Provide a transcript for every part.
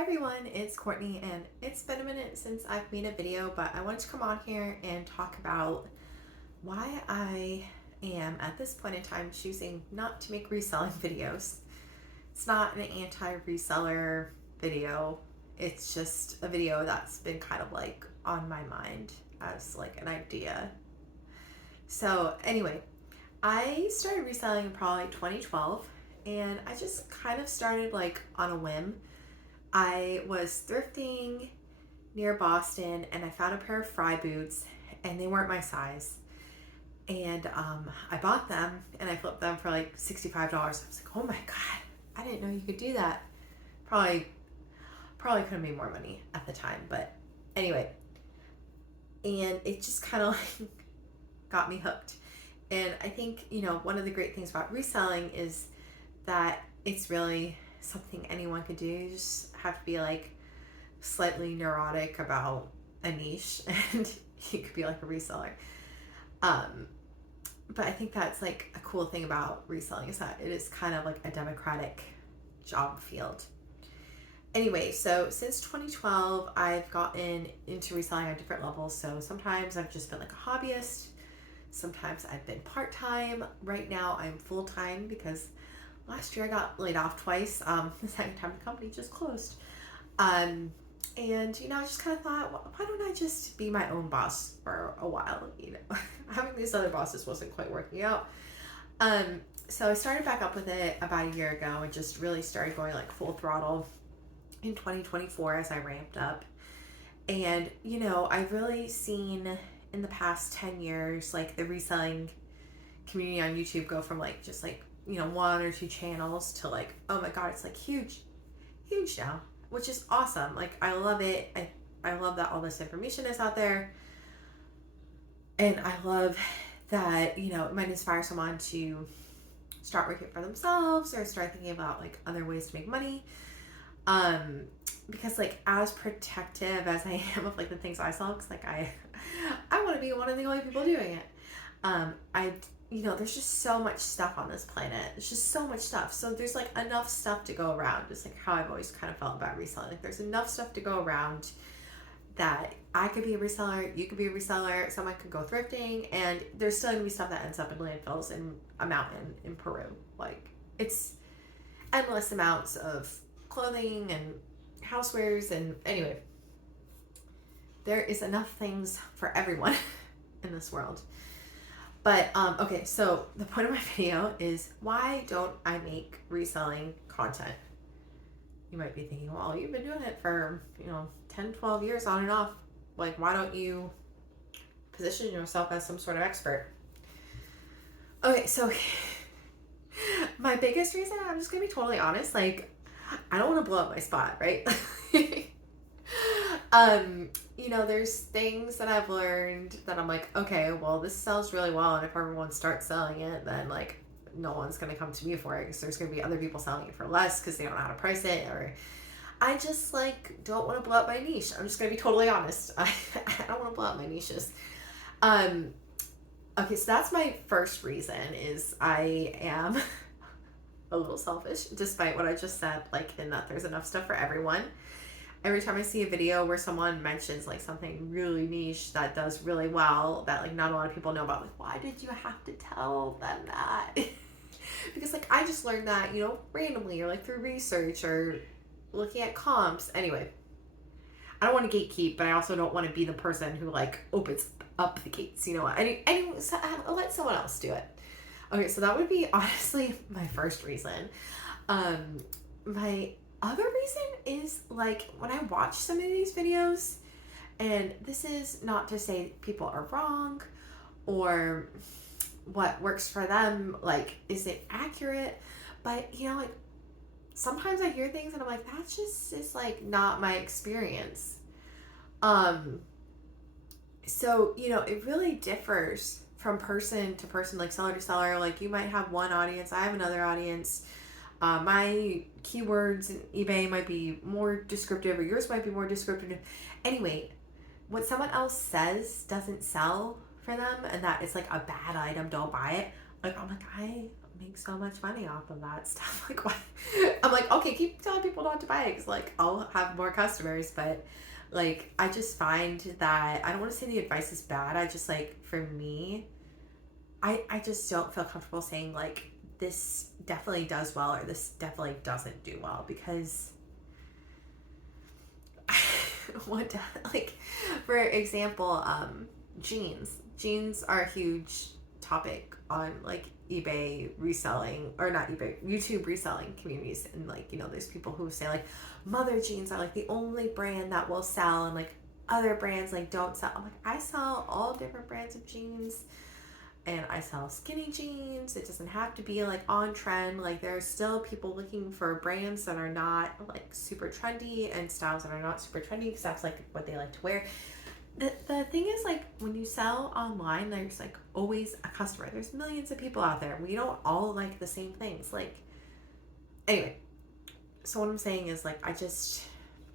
Hi everyone, it's Courtney and it's been a minute since I've made a video, but I wanted to come on here and talk about why I am at this point in time choosing not to make reselling videos. It's not an anti-reseller video. It's just a video that's been kind of like on my mind as like an idea. So anyway, I started reselling in probably 2012 and I just kind of started like on a whim. I was thrifting near Boston and I found a pair of Fry boots and they weren't my size. And I bought them and I flipped them for like $65. I was like, oh my God, I didn't know you could do that. Probably could have made more money at the time, but anyway. And it just kind of like got me hooked. And I think, one of the great things about reselling is that it's really something anyone could do. You just have to be like slightly neurotic about a niche and you could be like a reseller. But I think that's like a cool thing about reselling is that it is kind of like a democratic job field. Anyway, so since 2012, I've gotten into reselling on different levels. So sometimes I've just been like a hobbyist. Sometimes I've been part-time. Right now I'm full-time because last year I got laid off twice. The second time the company just closed. And I just kind of thought, well, why don't I just be my own boss for a while? Having these other bosses wasn't quite working out. So I started back up with it about a year ago and just really started going like full throttle in 2024 as I ramped up. And, I've really seen in the past 10 years, like the reselling community on YouTube go from like, just like, one or two channels to like, oh my God, it's like huge now, which is awesome. Like, I love it. I love that all this information is out there. And I love that, it might inspire someone to start working for themselves or start thinking about like other ways to make money. Because like as protective as I am of like the things I sell, because like I want to be one of the only people doing it. There's just so much stuff on this planet. It's just so much stuff. So there's like enough stuff to go around. Just like how I've always kind of felt about reselling. Like there's enough stuff to go around that I could be a reseller, you could be a reseller, someone could go thrifting, and there's still gonna be stuff that ends up in landfills in a mountain in Peru. Like it's endless amounts of clothing and housewares, and anyway, there is enough things for everyone in this world. But okay, so the point of my video is why don't I make reselling content? You might be thinking, well, you've been doing it for 10, 12 years on and off. Like, why don't you position yourself as some sort of expert? Okay, so my biggest reason, I'm just gonna be totally honest, like I don't want to blow up my spot, right? There's things that I've learned that I'm like, okay, well, this sells really well, and if everyone starts selling it, then like no one's gonna come to me for it because there's gonna be other people selling it for less because they don't know how to price it, or I just like don't want to blow up my niche. I'm just gonna be totally honest. I don't want to blow up my niches. Okay, so that's my first reason is I am a little selfish, despite what I just said, like in that there's enough stuff for everyone. Every time I see a video where someone mentions like something really niche that does really well that like not a lot of people know about, like why did you have to tell them that? Because like I just learned that, randomly or like through research or looking at comps. Anyway, I don't want to gatekeep, but I also don't want to be the person who like opens up the gates, I'll let someone else do it. Okay, so that would be honestly my first reason. My other reason is like when I watch some of these videos, and this is not to say people are wrong or what works for them like isn't accurate, but like sometimes I hear things and I'm like, that just is like not my experience. So it really differs from person to person, like seller to seller. Like you might have one audience, I have another audience. My keywords in eBay might be more descriptive or yours might be more descriptive. Anyway, what someone else says doesn't sell for them and that it's like a bad item, don't buy it. Like I'm like, I make so much money off of that stuff. Like, why? I'm like, okay, keep telling people not to buy it because, like, I'll have more customers. But, like, I just find that I don't want to say the advice is bad. I just, like, for me, I just don't feel comfortable saying, like, this definitely does well or this definitely doesn't do well because what, like, for example, jeans are a huge topic on, like, eBay reselling, or not eBay, YouTube reselling communities. And, like, you know, there's people who say, like, mother jeans are, like, the only brand that will sell, and, like, other brands, like, don't sell. I'm like, I sell all different brands of jeans, and I sell skinny jeans. It doesn't have to be, like, on trend. Like, there's still people looking for brands that are not, like, super trendy, and styles that are not super trendy because that's, like, what they like to wear. The thing is, like, when you sell online, there's, like, always a customer. There's millions of people out there. We don't all like the same things. Like, anyway, so what I'm saying is, like, I just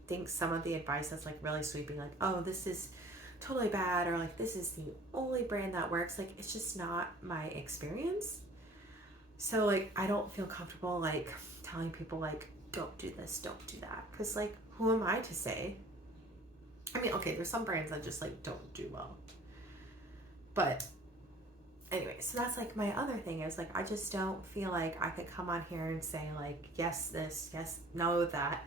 think some of the advice that's, like, really sweeping, like, oh, this is totally bad, or, like, this is the only brand that works, like, it's just not my experience. So, like, I don't feel comfortable, like, telling people, like, don't do this, don't do that, because, like, who am I to say? I mean, okay, there's some brands that just, like, don't do well. But anyway, so that's, like, my other thing is, like, I just don't feel like I could come on here and say, like, yes, this, yes, no, that.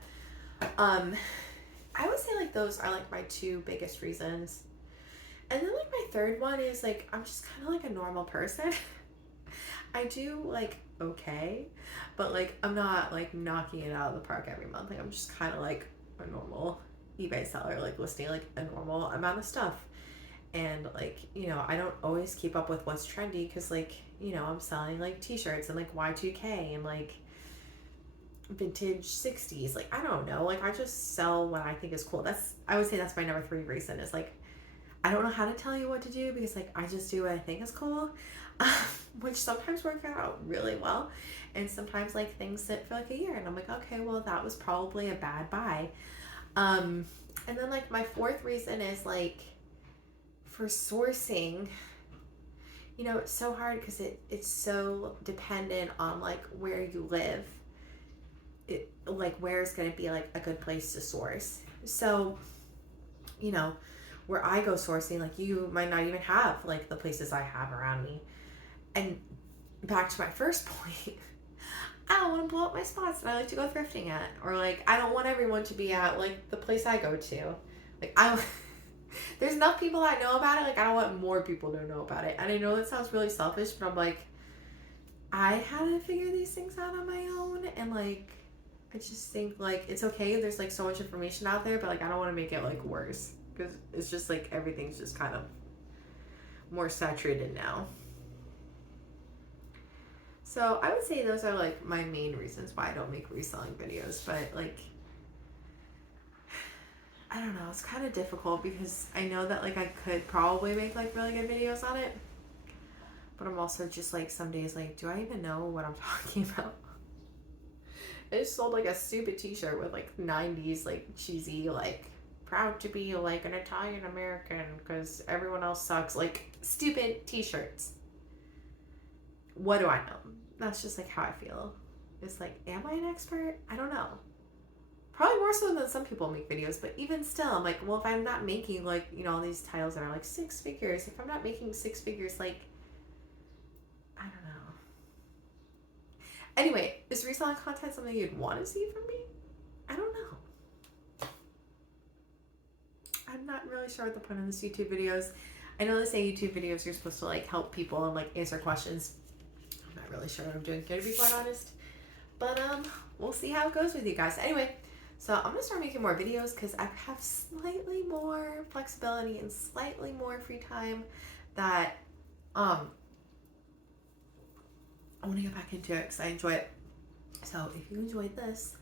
I would say, like, those are, like, my two biggest reasons. And then, like, my third one is, like, I'm just kind of, like, a normal person. I do, like, okay, but, like, I'm not, like, knocking it out of the park every month. Like, I'm just kind of, like, a normal eBay seller, like, listing, like, a normal amount of stuff. And, like, you know, I don't always keep up with what's trendy because, like, you know, I'm selling, like, t-shirts and, like, Y2K and, like, vintage 60s. Like, I don't know. Like, I just sell what I think is cool. I would say that's my number 3 reason is, like, I don't know how to tell you what to do because, like, I just do what I think is cool, which sometimes work out really well. And sometimes, like, things sit for, like, a year and I'm like, okay, well, that was probably a bad buy. And then, like, my 4th reason is, like, for sourcing, you know, it's so hard because it's so dependent on, like, where you live. It, like, where's going to be, like, a good place to source. So, you know, where I go sourcing, like, you might not even have, like, the places I have around me. And back to my first point, I don't want to blow up my spots that I like to go thrifting at. Or, like, I don't want everyone to be at, like, the place I go to. Like, there's enough people that know about it. Like, I don't want more people to know about it. And I know that sounds really selfish, but I'm like, I had to figure these things out on my own. And, like, I just think, like, it's okay. There's, like, so much information out there, but, like, I don't want to make it, like, worse. Because it's just, like, everything's just kind of more saturated now. So I would say those are, like, my main reasons why I don't make reselling videos. But, like, I don't know. It's kind of difficult because I know that, like, I could probably make, like, really good videos on it. But I'm also just, like, some days, like, do I even know what I'm talking about? I just sold, like, a stupid t-shirt with, like, 90s, like, cheesy, like, proud to be, like, an Italian American because everyone else sucks. Like, stupid t-shirts. What do I know? That's just, like, how I feel. It's like, am I an expert? I don't know. Probably more so than some people make videos, but even still, I'm like, well, if I'm not making, like, you know, all these titles that are, like, 6 figures, if I'm not making 6 figures, like, I don't know. Anyway, is reselling content something you'd want to see from me? I don't know. I'm not really sure what the point of this YouTube videos. I know they say YouTube videos you're supposed to, like, help people and, like, answer questions. I'm not really sure what I'm doing here, to be quite honest. But we'll see how it goes with you guys. Anyway, so I'm gonna start making more videos because I have slightly more flexibility and slightly more free time that I want to get back into it because I enjoy it. So if you enjoyed this,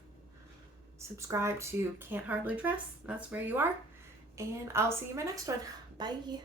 subscribe to Can't Hardly Dress. That's where you are. And I'll see you in my next one. Bye.